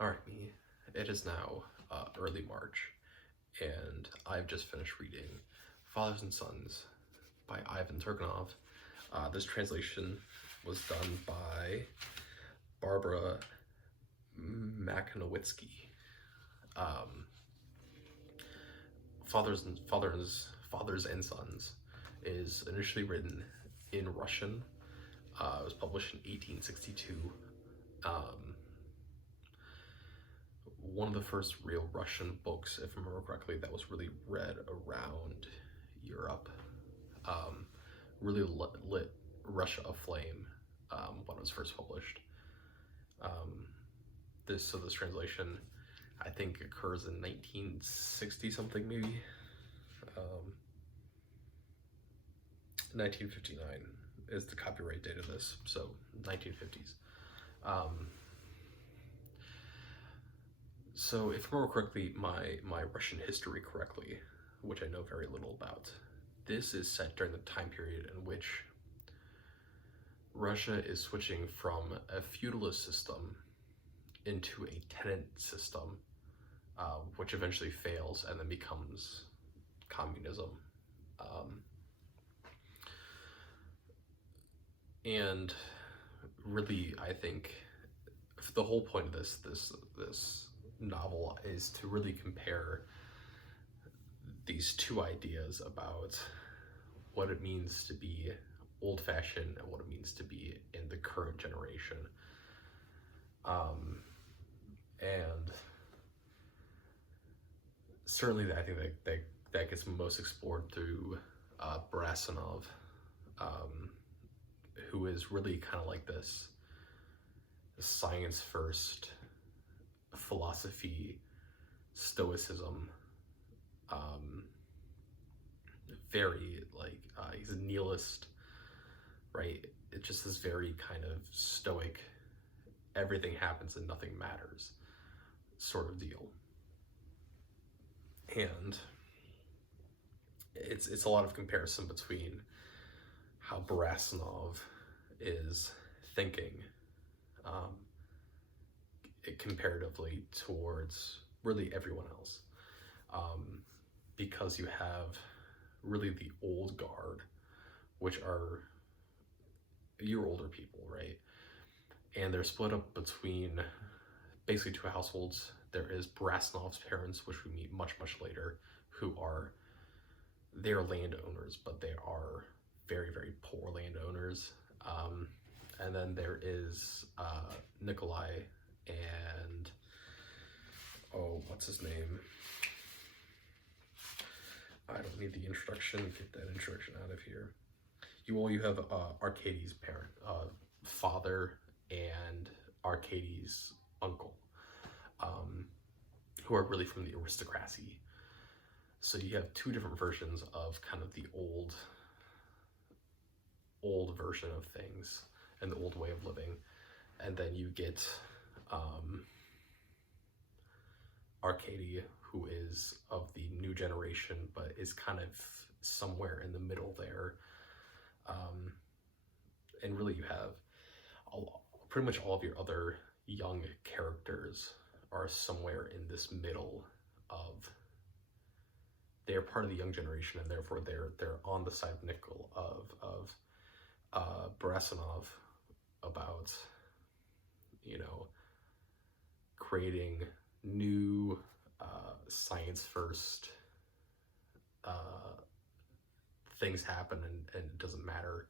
Alright, me. It is now early March, and I've just finished reading Fathers and Sons by Ivan Turgenev. This translation was done by Barbara Makanowitzky. Fathers and Sons is initially written in Russian. It was published in 1862. One of the first real Russian books, if I remember correctly, that was really read around Europe. Really lit Russia aflame when it was first published. This translation, I think, occurs in 1960 something, maybe. 1959 is the copyright date of this, so 1950s. So if I remember correctly, my Russian history correctly, which I know very little about, this is set during the time period in which Russia is switching from a feudalist system into a tenant system, which eventually fails and then becomes communism. And really, I think the whole point of this novel is to really compare these two ideas about what it means to be old-fashioned and what it means to be in the current generation. And certainly I think that gets most explored through Barasanov, who is really kind of like this science first, philosophy, stoicism, very like he's a nihilist, right? It just is very kind of stoic, everything happens and nothing matters sort of deal. And it's a lot of comparison between how Barasanov is thinking comparatively towards really everyone else, because you have really the old guard, which are your older people, right? And they're split up between basically two households. There is Barasanov's parents, which we meet much later, who are, they're landowners, but they are very, very poor landowners. And then there is Nikolai and, oh, what's his name? I don't need the introduction, get that introduction out of here. You have Arkadiy's parent, father, and Arkadiy's uncle, who are really from the aristocracy. So you have two different versions of kind of the old version of things and the old way of living. And then you get Arkadiy, who is of the new generation, but is kind of somewhere in the middle there. And really you have pretty much all of your other young characters are somewhere in this middle of, they're part of the young generation, and therefore they're on the side of Barasanov about, you know, creating new science first things happen and it doesn't matter.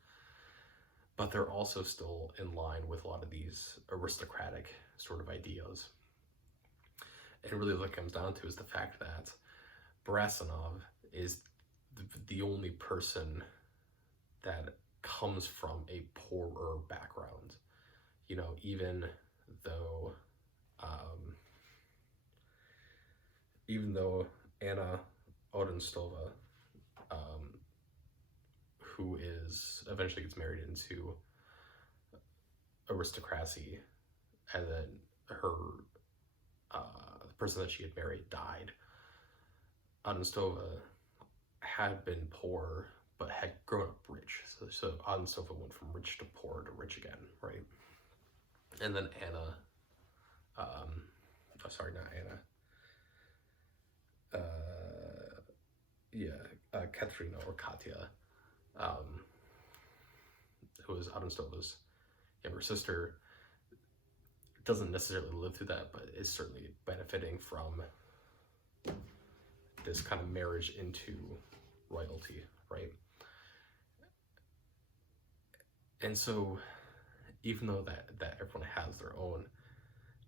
But they're also still in line with a lot of these aristocratic sort of ideas. And really what it comes down to is the fact that Barasanov is the only person that comes from a poorer background. You know, even though Anna Odinstova, who is eventually gets married into aristocracy, and then her the person that she had married died. Odinstova had been poor but had grown up rich, so Odinstova went from rich to rich again, right? And then Anna sorry, not Anna. Katerina or Katya, who was Adam Stova's younger sister, doesn't necessarily live through that, but is certainly benefiting from this kind of marriage into royalty, right? And so, even though that everyone has their own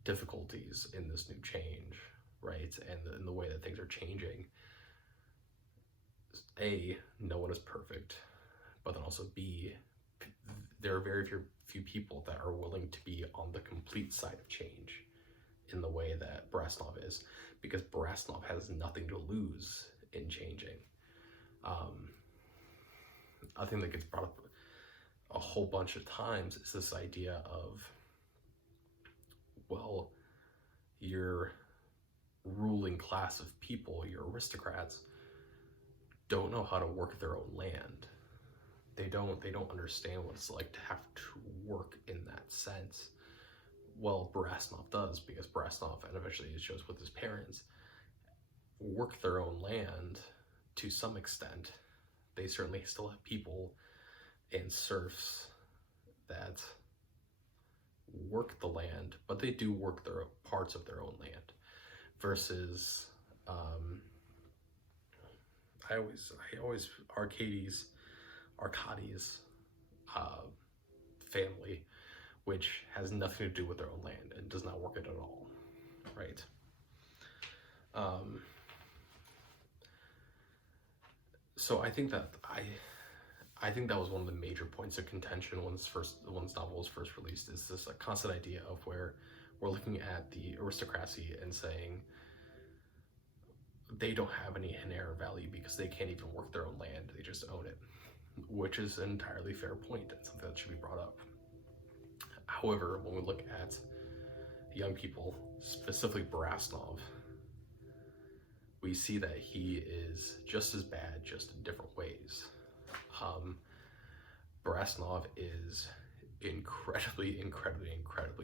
difficulties in this new change, right, and in the way that things are changing, A, no one is perfect, but then also B, there are very few people that are willing to be on the complete side of change in the way that Brasnov is, because Brasnov has nothing to lose in changing. I think that gets brought up a whole bunch of times is this idea of, well, your ruling class of people, your aristocrats, don't know how to work their own land. They don't understand what it's like to have to work in that sense. Well, Brasnov does, because Brasnov, and eventually it shows with his parents, work their own land to some extent. They certainly still have people and serfs that work the land, but they do work their parts of their own land. Versus, I always Arcades family, which has nothing to do with their own land and does not work it at all, right? So I think that was one of the major points of contention when this novel was first released, is this constant idea of where we're looking at the aristocracy and saying they don't have any inherent value because they can't even work their own land, they just own it, which is an entirely fair point and something that should be brought up. However, when we look at young people, specifically Brasnov, we see that he is just as bad, just in different ways. Brasnov is incredibly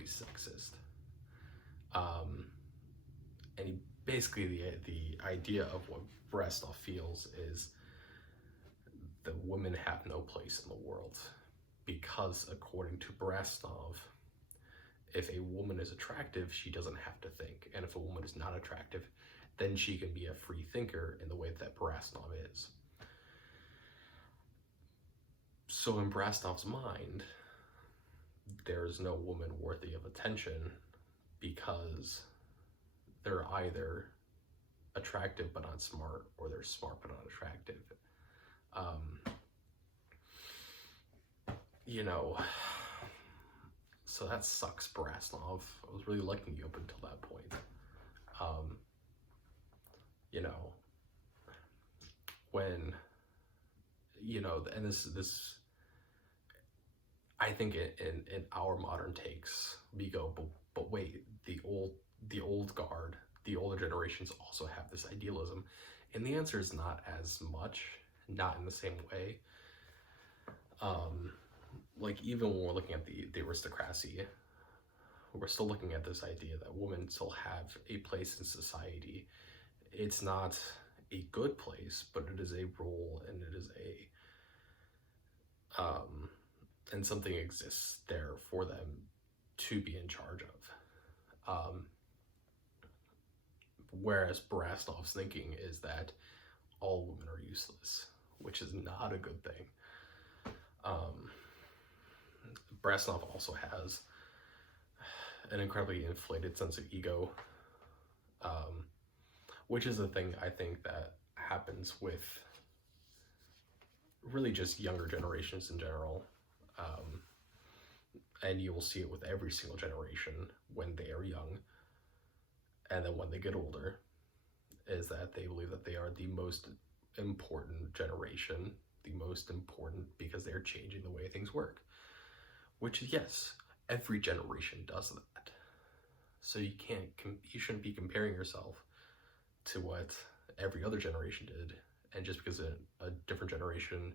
sexist. And he basically, the idea of what Brasnov feels is that women have no place in the world, because according to Brasnov, if a woman is attractive, she doesn't have to think, and if a woman is not attractive, then she can be a free thinker in the way that Brasnov is. So in Brasnov's mind, there's no woman worthy of attention because they're either attractive but not smart, or they're smart but not attractive. So that sucks, Brasnov. I was really liking you up until that point. When, and this, I think in our modern takes, we go, but wait, the old guard, the older generations also have this idealism, and the answer is not as much, not in the same way. Like, even when we're looking at the aristocracy, we're still looking at this idea that women still have a place in society. It's not a good place, but it is a role, and it is and something exists there for them to be in charge of. Whereas Brasnov's thinking is that all women are useless, which is not a good thing. Brasnov also has an incredibly inflated sense of ego, which is a thing I think that happens with really just younger generations in general. And you will see it with every single generation when they are young, and then when they get older, is that they believe that they are the most important generation, the most important because they're changing the way things work. Which, yes, every generation does that. So you shouldn't be comparing yourself to what every other generation did, and just because a different generation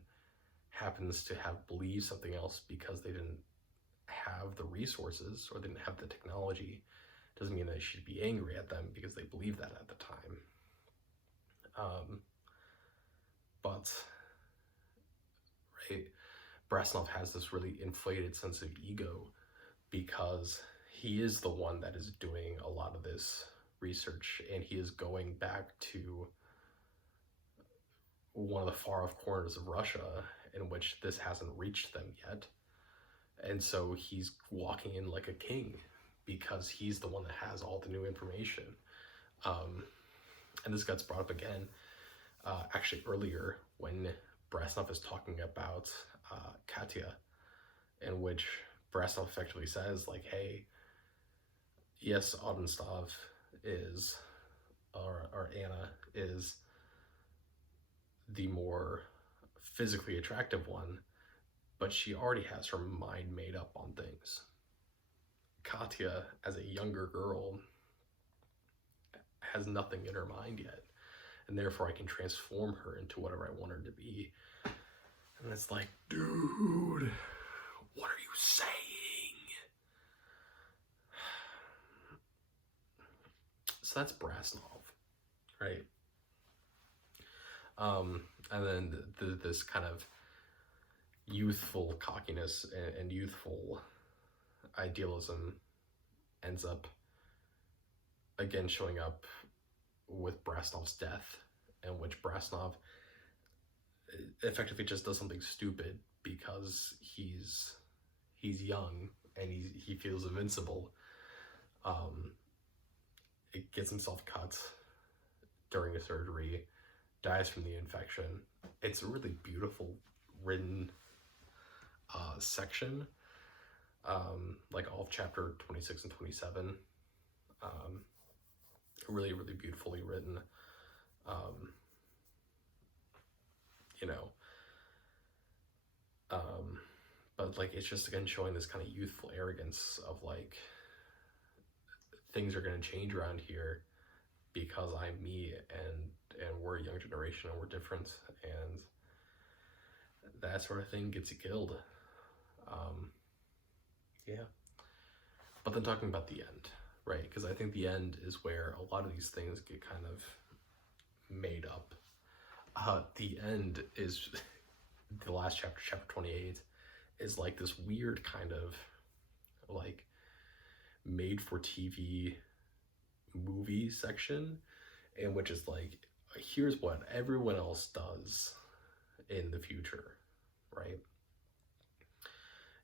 happens to have believed something else because they didn't have the resources or didn't have the technology, Doesn't mean that you should be angry at them because they believe that at the time. But, right, Brasnov has this really inflated sense of ego because he is the one that is doing a lot of this research, and he is going back to one of the far off corners of Russia in which this hasn't reached them yet. And so he's walking in like a king because he's the one that has all the new information. And this gets brought up again, actually earlier when Brasnov is talking about Katya, in which Brasnov effectively says, like, hey, yes, Odenstov is, or Anna is the more physically attractive one, but she already has her mind made up on things. Katya, as a younger girl, has nothing in her mind yet, and therefore I can transform her into whatever I want her to be. And it's like, dude, what are you saying? So that's Brasnov, right? And then this kind of youthful cockiness and youthful idealism ends up again showing up with Brasnov's death, in which Brasnov effectively just does something stupid because he's young and he feels invincible. It gets himself cut during a surgery, dies from the infection. It's a really beautiful written section, like all of chapter 26 and 27. Really, really beautifully written. But like it's just again showing this kind of youthful arrogance of like, things are going to change around here because I'm me and we're a young generation and we're different, and that sort of thing gets you killed. Yeah. But then talking about the end, right? Because I think the end is where a lot of these things get kind of made up. The end is the last chapter, chapter 28, is like this weird kind of like made for TV movie section, in which is like, here's what everyone else does in the future, right?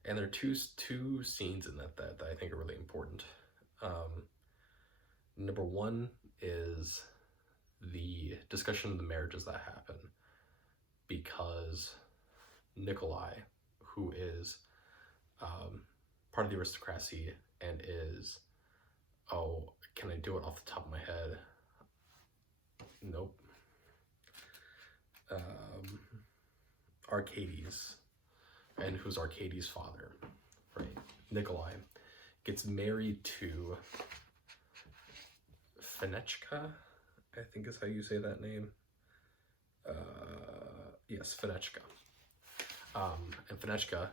And there are two scenes in that I think are really important. Number one is the discussion of the marriages that happen, because Nikolai, who is part of the aristocracy and is, oh, can I do it off the top of my head? Nope. Arcades, and who's Arcades' father, right? Nikolai gets married to Fenechka, I think is how you say that name. Yes, Fenechka. And Fenechka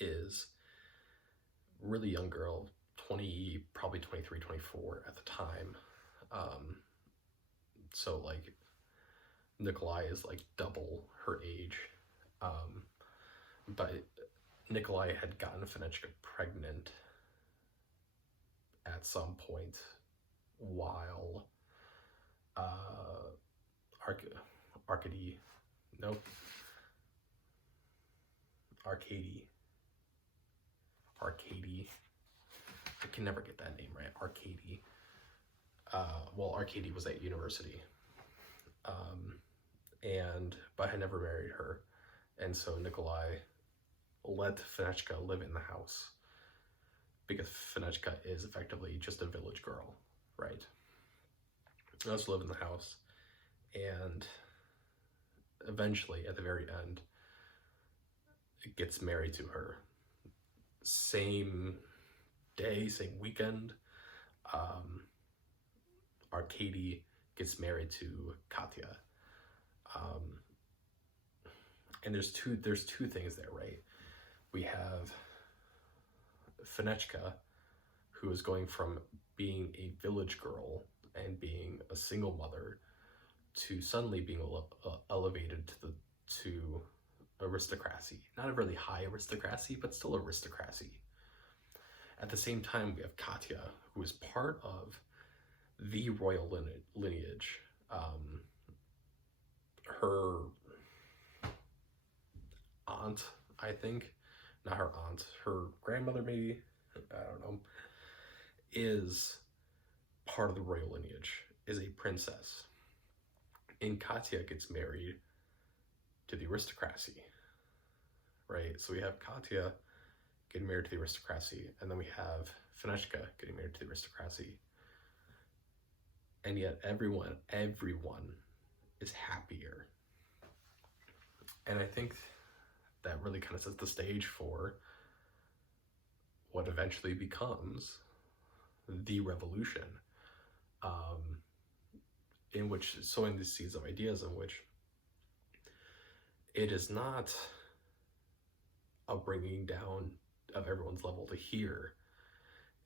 is a really young girl, 20, probably 23, 24 at the time. So like Nikolai is like double her age. But Nikolai had gotten Fenechka pregnant at some point while Arcady, I can never get that name right. Arcady. Well, Arcady was at university, but had never married her, and so Nikolai let Fenechka live in the house because Fenechka is effectively just a village girl, right? She does live in the house, and eventually, at the very end, gets married to her. Same day, same weekend, Arcady gets married to Katya. And there's two things there, right? We have Fenechka, who is going from being a village girl and being a single mother to suddenly being elevated to aristocracy. Not a really high aristocracy, but still aristocracy. At the same time, we have Katya, who is part of the royal lineage. Her aunt, I think, not her aunt, her grandmother maybe, I don't know, is part of the royal lineage, is a princess. And Katya gets married to the aristocracy, right? So we have Katya getting married to the aristocracy, and then we have Fineshka getting married to the aristocracy. And yet everyone is happier. And I think that really kind of sets the stage for what eventually becomes the revolution, in which sowing these seeds of ideas, in which it is not a bringing down of everyone's level to here.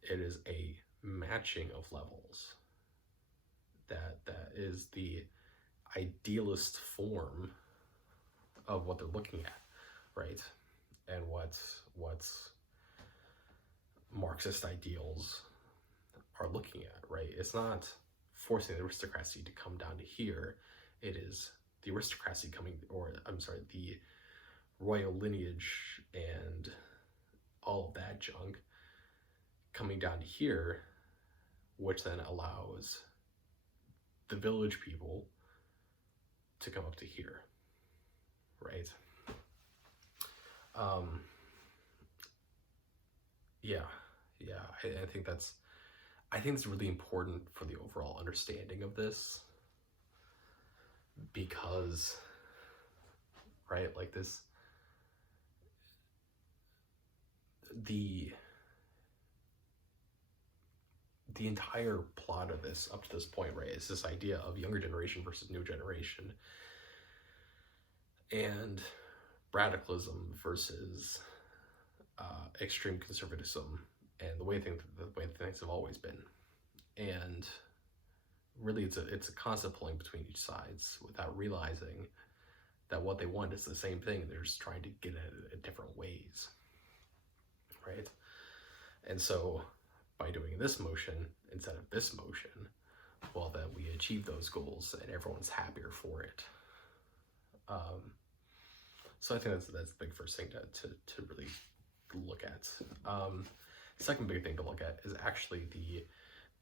It is a matching of levels. That is the idealist form of what they're looking at, right? And what's Marxist ideals are looking at, right? It's not forcing the aristocracy to come down to here. It is the aristocracy coming, or I'm sorry, the royal lineage and all of that junk coming down to here, which then allows the village people to come up to here, right? I think it's really important for the overall understanding of this, because, right, like this, the entire plot of this up to this point, right, is this idea of younger generation versus new generation, and radicalism versus extreme conservatism, and the way things have always been. And really it's a constant pulling between each sides without realizing that what they want is the same thing. They're just trying to get it in different ways, right? And so by doing this motion instead of this motion, well, then we achieve those goals and everyone's happier for it. So I think that's the big first thing to really look at. Second big thing to look at is actually the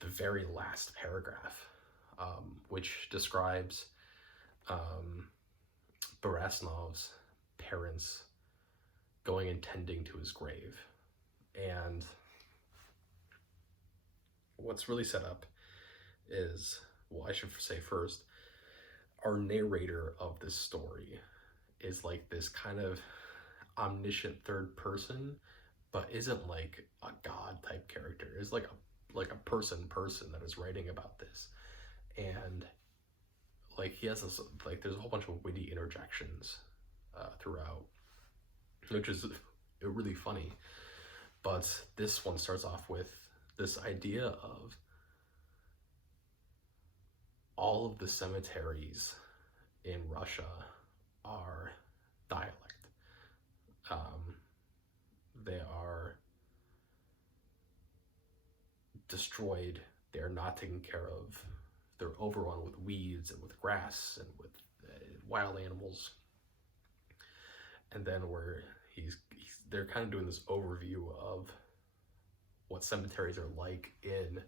very last paragraph, which describes Barasnov's parents going and tending to his grave. And what's really set up is, well, I should say first, our narrator of this story is like this kind of omniscient third person, but isn't like a god type character. It's like a person that is writing about this. And like he has this, like there's a whole bunch of witty interjections throughout, which is really funny. But this one starts off with this idea of all of the cemeteries in Russia are dialect. They are destroyed. They're not taken care of. They're overrun with weeds and with grass and with wild animals. And then where they're kind of doing this overview of what cemeteries are like in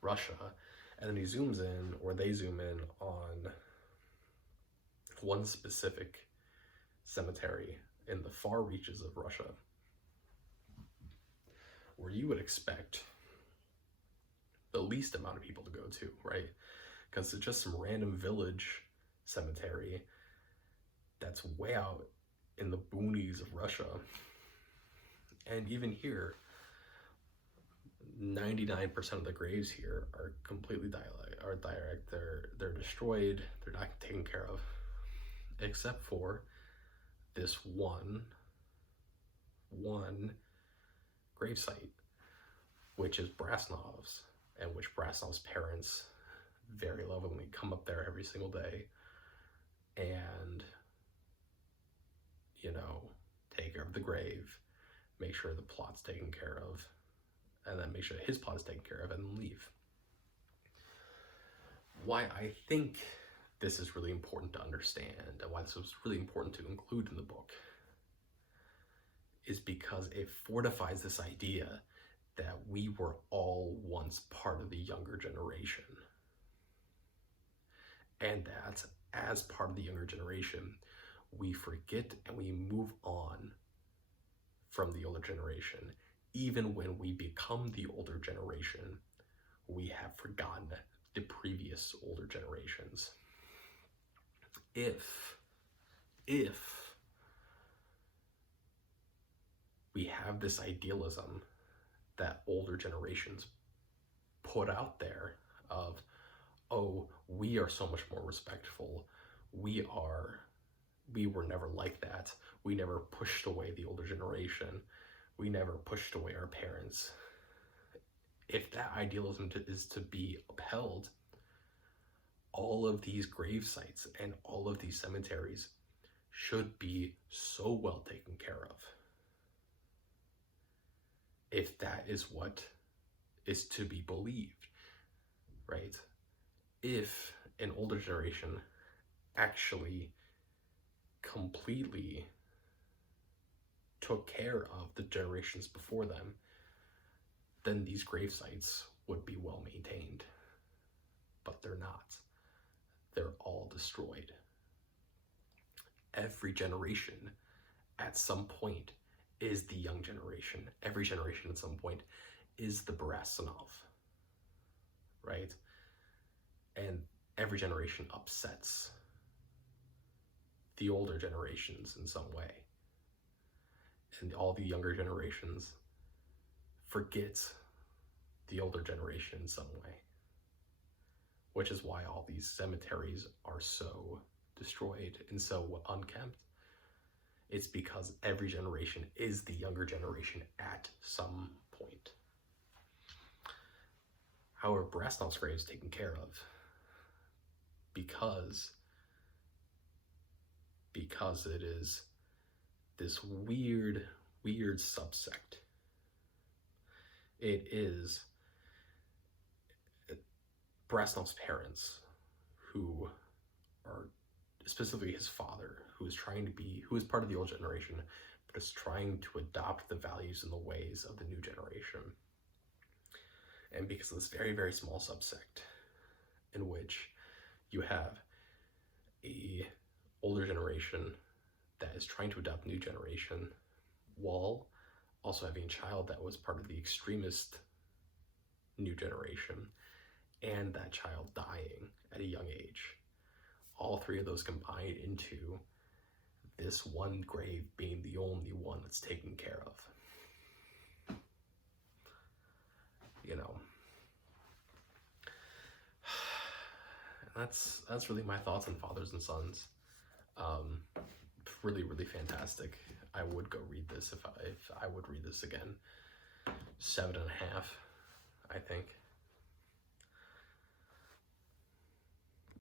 Russia, and then he zooms in, or they zoom in on one specific cemetery in the far reaches of Russia, where you would expect the least amount of people to go to, right? Because it's just some random village cemetery that's way out in the boonies of Russia. And even here, 99% of the graves here are completely direct. They're destroyed. They're not taken care of, except for this one gravesite, which is Brasnov's, and which Brasnov's parents very lovingly come up there every single day and, you know, take care of the grave, make sure the plot's taken care of, and then make sure his plot is taken care of, and then leave. Why I think this is really important to understand, and why this was really important to include in the book, is because it fortifies this idea that we were all once part of the younger generation. And that as part of the younger generation, we forget and we move on from the older generation. Even when we become the older generation, we have forgotten the previous older generations. If we have this idealism that older generations put out there of, oh, we are so much more respectful, we were never like that, we never pushed away the older generation, we never pushed away our parents. If that idealism is to be upheld, all of these grave sites and all of these cemeteries should be so well taken care of. If that is what is to be believed, right? If an older generation actually completely took care of the generations before them, then these grave sites would be well maintained. But they're not. They're all destroyed. Every generation at some point is the young generation. Every generation at some point is the Barasanov, right? And every generation upsets the older generations in some way. And all the younger generations forget the older generation in some way. Which is why all these cemeteries are so destroyed and so unkempt. It's because every generation is the younger generation at some point. However, Brasnov's grave is taken care of because it is this weird subsect. It is Brasnov's parents, who are specifically his father, who is part of the old generation, but is trying to adopt the values and the ways of the new generation. And because of this very, very small subsect, in which you have a older generation that is trying to adopt new generation, while also having a child that was part of the extremist new generation, and that child dying at a young age. All three of those combine into this one grave being the only one that's taken care of. You know, that's really my thoughts on Fathers and Sons. Really, really fantastic. I would go read this if I would read this again. 7.5, I think.